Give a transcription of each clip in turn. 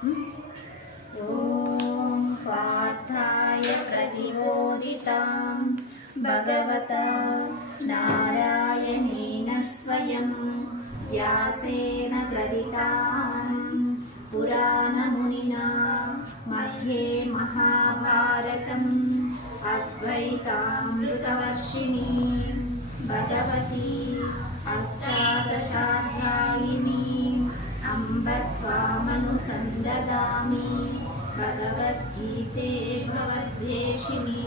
ఓం పార్థాయ ప్రతిబోధితాం భగవతా నారాయణేన స్వయం వ్యాసేన గ్రథితాం పురాణమునినా మధ్యే మహాభారతం అద్వైతామృతవర్షిణీ భగవతి అష్టాదశాధ్యాయిని అంబ త్వామనుసందదామి భగవద్గీతే భవద్వేషిణి.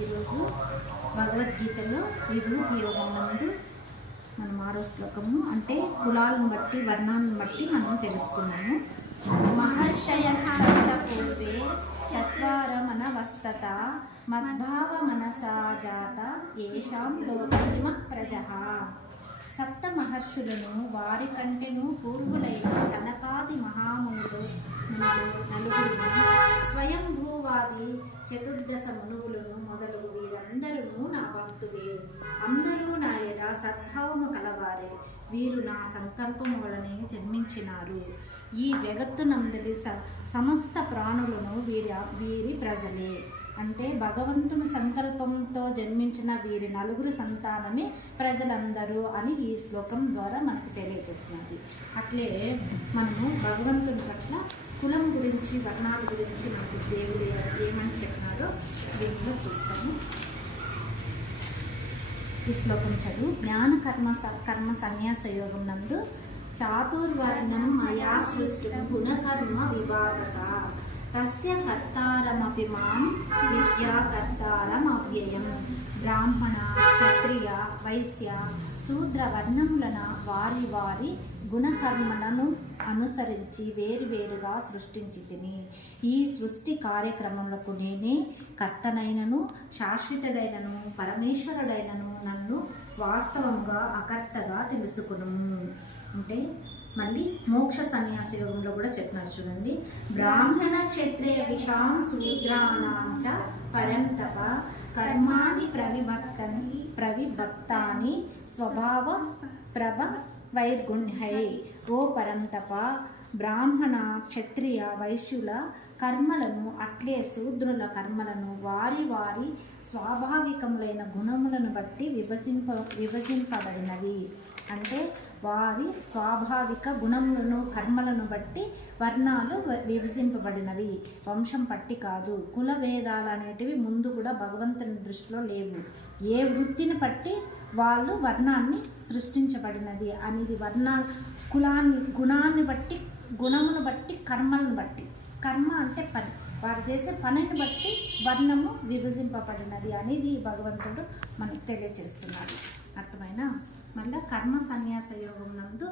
ఈరోజు భగవద్గీతలో విభూతి యోగం నందు మనం 6వ శ్లోకము, అంటే కులాలను బట్టి వర్ణాలను బట్టి మనం తెలుసుకున్నాము. మహర్షయః సప్తపూర్వే చత్వారమనవస్తత మద్భావ మనసా జాత ఏషాం లోకమిమః ప్రజః. సప్త మహర్షులను వారి కంటెను పూర్వులైన సనకాది మహామునులు నలుగురిని, స్వయంభూవాది చతుర్దశ మునువులను మొదలగు వీరందరూ నా భక్తులే. అందరూ నా ఎడ సద్భావము కలవారే. వీరు నా సంకల్పము వలనే జన్మించినారు. ఈ జగత్తునందలి సమస్త ప్రాణులను వీరి ప్రజలే. అంటే భగవంతుని సంకల్పంతో జన్మించిన వీరి నలుగురు సంతానమే ప్రజలందరూ అని ఈ శ్లోకం ద్వారా మనకు తెలియజేసినది. అట్లే మనము భగవంతుని పట్ల కులం గురించి వర్ణాల గురించి మనకు దేవుడు ఏమని చెప్పినాడో దీంట్లో చూస్తాము. ఈ శ్లోకం చదువు. జ్ఞాన కర్మ సన్యాస యోగం నందు చాతుర్వర్ణం మయా సృష్టి గుణకర్మ విభాగస తస్య కర్తారమపి మాం విద్యాకర్తారమవ్యయం. బ్రాహ్మణ క్షత్రియ వైశ్య శూద్ర వర్ణములన వారి వారి గుణకర్మలను అనుసరించి వేరువేరుగా సృష్టించి తిని ఈ సృష్టి కార్యక్రమములకు నేనే కర్తనైనను శాశ్వతుడైనను పరమేశ్వరుడైనను నన్ను వాస్తవంగా అకర్తగా తెలుసుకును. అంటే మళ్ళీ మోక్ష సన్యాస యోగంలో కూడా చెప్పినారు చూడండి. బ్రాహ్మణ క్షత్రియ విషాం శూద్రాణాం చ పరంతప కర్మాణి ప్రవిభక్తాని స్వభావ ప్రభ వైర్గుణ్యై. ఓ పరంతప, బ్రాహ్మణ క్షత్రియ వైశ్యుల కర్మలను అట్లే శూద్రుల కర్మలను వారి వారి స్వాభావికములైన గుణములను బట్టి విభజింపబడినవి. అంటే వారి స్వాభావిక గుణములను కర్మలను బట్టి వర్ణాలు విభజింపబడినవి. వంశం పట్టి కాదు. కుల భేదాలు అనేటివి ముందు కూడా భగవంతుని దృష్టిలో లేవు. ఏ వృత్తిని బట్టి వాళ్ళు వర్ణాన్ని సృష్టించబడినది అనేది గుణాన్ని బట్టి, గుణమును బట్టి, కర్మలను బట్టి. కర్మ అంటే పని, వారు చేసే పనిని బట్టి వర్ణము విభజింపబడినది అనేది భగవంతుడు మనకు తెలియజేస్తున్నాడు. అర్థమైనా? మళ్ళీ కర్మ సన్యాస యోగం నందు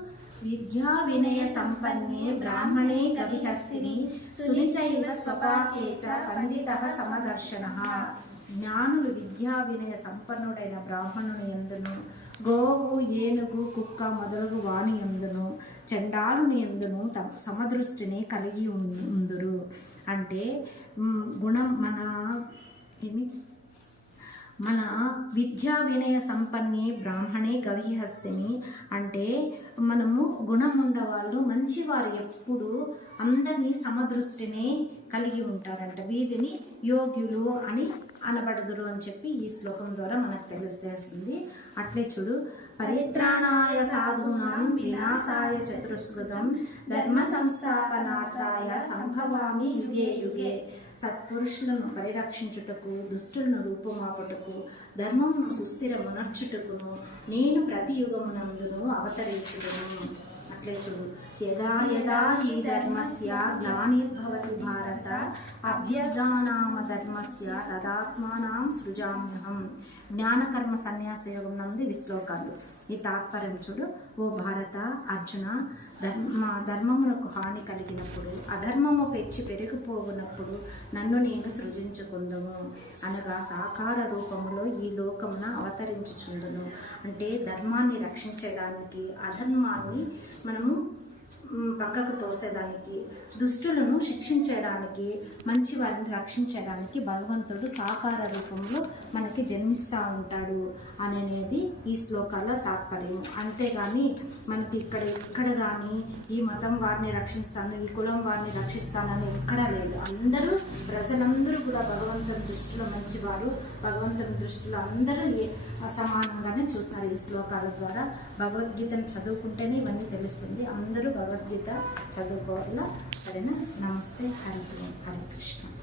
విద్యా వినయ సంపన్నే బ్రాహ్మణే కవిహస్తిని సునిచైవ స్వపాకేచ పండితః సమదర్శనః. జ్ఞానులు విద్యా వినయ సంపన్నుడైన బ్రాహ్మణుని యందును, గోవు ఏనుగు కుక్క మొదలగు వాణి యందును, చండాలుని యందును సమదృష్టిని కలిగి ఉందురు. అంటే గుణం మన విద్యా వినయ సంపన్నే బ్రాహ్మణే గవిహస్తిని. అంటే మనము గుణం ఉండవాళ్ళు మంచివారు ఎప్పుడు అందరినీ సమదృష్టినే కలిగి ఉంటారంట. వీధిని యోగ్యులు అని అనబడదురు అని చెప్పి ఈ శ్లోకం ద్వారా మనకు తెలియజేస్తుంది. అట్లే చూడు. పరిత్రాణాయ సాధూనాం వినాశాయ చతుస్కృతం ధర్మ సంస్థాపనార్థాయ సంభవామి యుగే యుగే. సత్పురుషులను పరిరక్షించుటకు, దుష్టులను రూపుమాపుటకు, ధర్మమును సుస్థిరమునర్చుటకును నేను ప్రతి యుగమునందును అవతరించుదును. అట్లే చూడు. యదా యదా హి ధర్మస్య గ్లానిర్భవతి భారత అభ్యర్థానామ ధర్మస్య తదాత్మానాం సృజామ్యహం. జ్ఞానకర్మ సన్యాస యోగం నందు శ్లోకాలు. ఈ తాత్పర్యం చూడు. ఓ భారత, అర్జున, ధర్మమునకు హాని కలిగినప్పుడు, అధర్మము పెంచి పెరిగిపోవునప్పుడు నన్ను నేను సృజించుకుందును అనగా సాకార రూపములో ఈ లోకమున అవతరించుచుందును. అంటే ధర్మాన్ని రక్షించడానికి అధర్మాన్ని మనము పక్కకు తోసేదానికి, దుష్టులను శిక్షించడానికి, మంచి వారిని రక్షించడానికి భగవంతుడు సాకార రూపంలో మనకి జన్మిస్తూ ఉంటాడు అనేది ఈ శ్లోకాల తాత్పర్యం. అంతేగాని మనకి ఇక్కడ కానీ ఈ మతం వారిని రక్షిస్తాను, ఈ కులం వారిని రక్షిస్తానని ఎక్కడా లేదు. అందరూ ప్రజలందరూ కూడా భగవంతుని దృష్టిలో మంచివారు, భగవంతుని దృష్టిలో అందరూ సమానంగానే చూస్తారు. ఈ శ్లోకాల ద్వారా భగవద్గీతను చదువుకుంటేనే ఇవన్నీ తెలుస్తుంది. అందరూ భగవద్గీత చదువుకోవాలా. సరేనా? నమస్తే. హరి కృష్ణ.